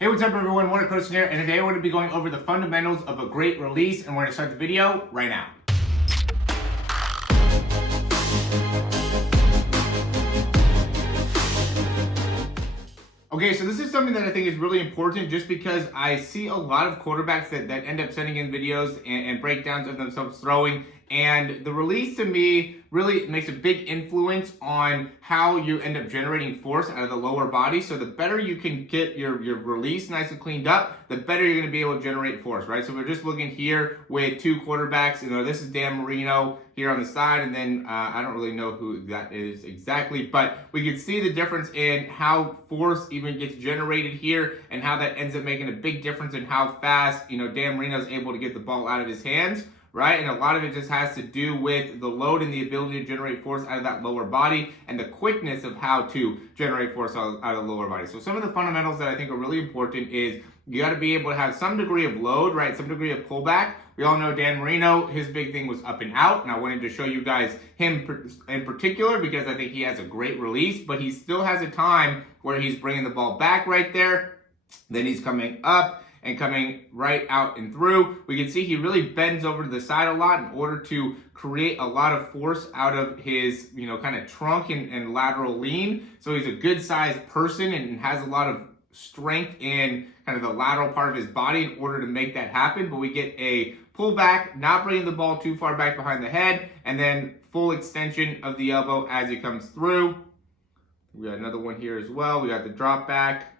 Hey, what's up everyone? Morey Croson here, and today we're going to be going over the fundamentals of a great release, and we're going to start the video right now. Okay, so this is something that I think is really important just because I see a lot of quarterbacks that end up sending in videos and breakdowns of themselves throwing, and the release to me really makes a big influence on how you end up generating force out of the lower body. So the better you can get your release nice and cleaned up, the better you're going to be able to generate force, right? So we're just looking here with two quarterbacks. You know, this is Dan Marino here on the side, and then I don't really know who that is exactly, but we can see the difference in how force even gets generated here and how that ends up making a big difference in how fast, you know, Dan Marino is able to get the ball out of his hands. Right? And a lot of it just has to do with the load and the ability to generate force out of that lower body and the quickness of how to generate force out of the lower body. So some of the fundamentals that I think are really important is you got to be able to have some degree of load, right? Some degree of pullback. We all know Dan Marino, his big thing was up and out, and I wanted to show you guys him in particular because I think he has a great release, but he still has a time where he's bringing the ball back right there, then he's coming up and coming right out and through. We can see he really bends over to the side a lot in order to create a lot of force out of his, you know, kind of trunk and lateral lean. So he's a good sized person and has a lot of strength in kind of the lateral part of his body in order to make that happen. But we get a pullback, not bringing the ball too far back behind the head, and then full extension of the elbow as it comes through. We got another one here as well. We got the drop back.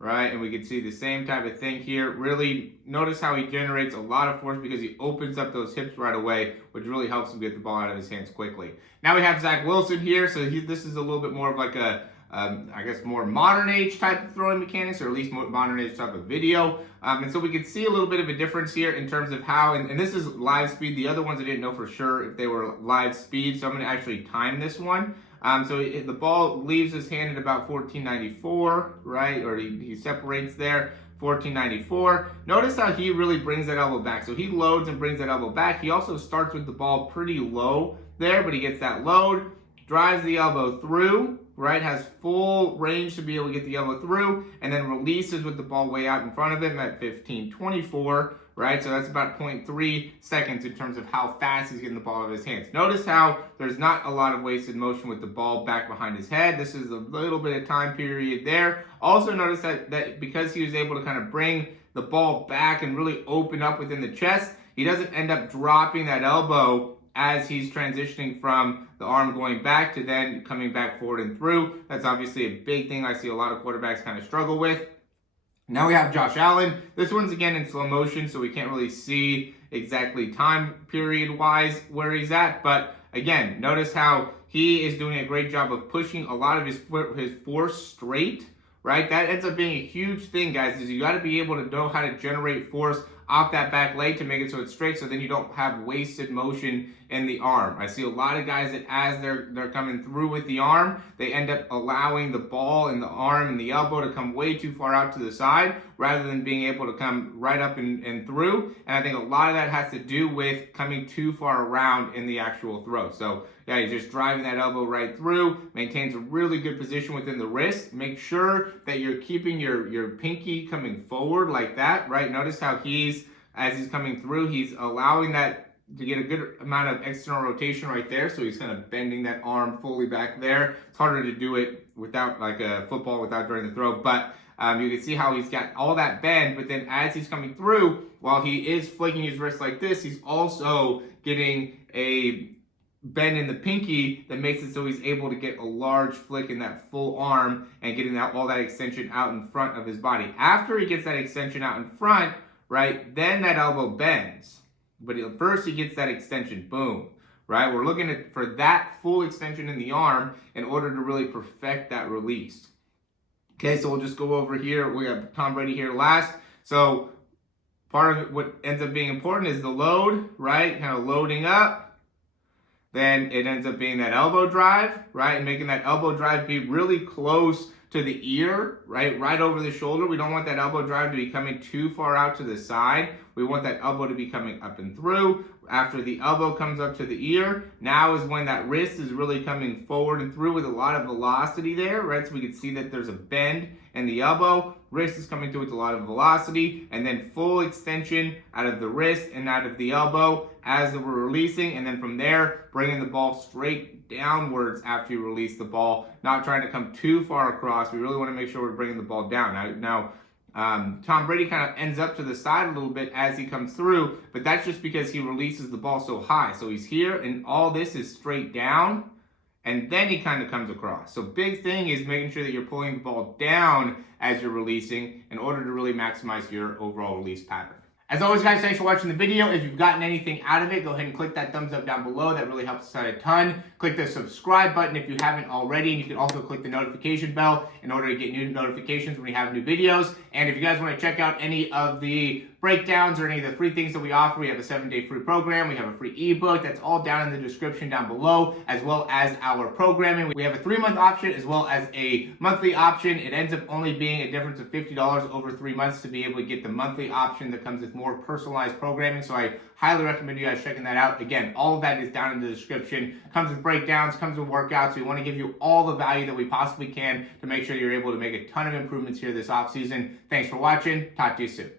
Right, and we can see the same type of thing here. Really notice how he generates a lot of force because he opens up those hips right away, which really helps him get the ball out of his hands quickly. Now we have Zach Wilson here, so this is a little bit more of like a, I guess, more modern age type of throwing mechanics, or at least more modern age type of video. And so we can see a little bit of a difference here in terms of how, and this is live speed. The other ones I didn't know for sure if they were live speed, so I'm going to actually time this one. So the ball leaves his hand at about 1494, right? Or he separates there, 1494. Notice how he really brings that elbow back. So he loads and brings that elbow back. He also starts with the ball pretty low there, but he gets that load, drives the elbow through, right? Has full range to be able to get the elbow through, and then releases with the ball way out in front of him at 1524. Right, so that's about 0.3 seconds in terms of how fast he's getting the ball out of his hands. Notice how there's not a lot of wasted motion with the ball back behind his head. This is a little bit of time period there. Also notice that because he was able to kind of bring the ball back and really open up within the chest, he doesn't end up dropping that elbow as he's transitioning from the arm going back to then coming back forward and through. That's obviously a big thing I see a lot of quarterbacks kind of struggle with. Now we have Josh Allen. This one's again in slow motion, so we can't really see exactly time period wise where he's at. But again, notice how he is doing a great job of pushing a lot of his force straight, right? That ends up being a huge thing, guys, is you got to be able to know how to generate force off that back leg to make it so it's straight, so then you don't have wasted motion in the arm. I see a lot of guys that as they're coming through with the arm, they end up allowing the ball and the arm and the elbow to come way too far out to the side rather than being able to come right up and through. And I think a lot of that has to do with coming too far around in the actual throw. So yeah, you're just driving that elbow right through, maintains a really good position within the wrist. Make sure that you're keeping your pinky coming forward like that, right? Notice how as he's coming through, he's allowing that to get a good amount of external rotation right there. So he's kind of bending that arm fully back there. It's harder to do it without, like a football, without during the throw, but you can see how he's got all that bend, but then as he's coming through, while he is flicking his wrist like this, he's also getting a bend in the pinky that makes it so he's able to get a large flick in that full arm and getting all that extension out in front of his body. After he gets that extension out in front, right, then that elbow bends. But first he gets that extension, boom, right? We're looking for that full extension in the arm in order to really perfect that release. Okay, so we'll just go over here. We have Tom Brady here last. So part of it, what ends up being important is the load, right? Kind of loading up. Then it ends up being that elbow drive, right? And making that elbow drive be really close to the ear, right over the shoulder. We don't want that elbow drive to be coming too far out to the side. We want that elbow to be coming up and through. After the elbow comes up to the ear, now is when that wrist is really coming forward and through with a lot of velocity there, right? So we can see that there's a bend in the elbow. wrist is coming through with a lot of velocity, and then full extension out of the wrist and out of the elbow as we're releasing, and then from there, bringing the ball straight downwards after you release the ball, not trying to come too far across. We really want to make sure we're bringing the ball down. Now, Tom Brady kind of ends up to the side a little bit as he comes through, but that's just because he releases the ball so high. So he's here, and all this is straight down, and then he kind of comes across. So big thing is making sure that you're pulling the ball down as you're releasing in order to really maximize your overall release pattern. As always, guys, thanks for watching the video. If you've gotten anything out of it, go ahead and click that thumbs up down below. That really helps us out a ton. Click the subscribe button if you haven't already, and you can also click the notification bell in order to get new notifications when we have new videos. And if you guys want to check out any of the breakdowns or any of the free things that we offer, we have a 7-day free program. We have a free ebook. That's all down in the description down below, as well as our programming. We have a 3-month option as well as a monthly option. It ends up only being a difference of $50 over 3 months to be able to get the monthly option that comes with more personalized programming. So I highly recommend you guys checking that out. Again, all of that is down in the description. Comes with breakdowns, comes with workouts. We want to give you all the value that we possibly can to make sure you're able to make a ton of improvements here this off season. Thanks for watching. Talk to you soon.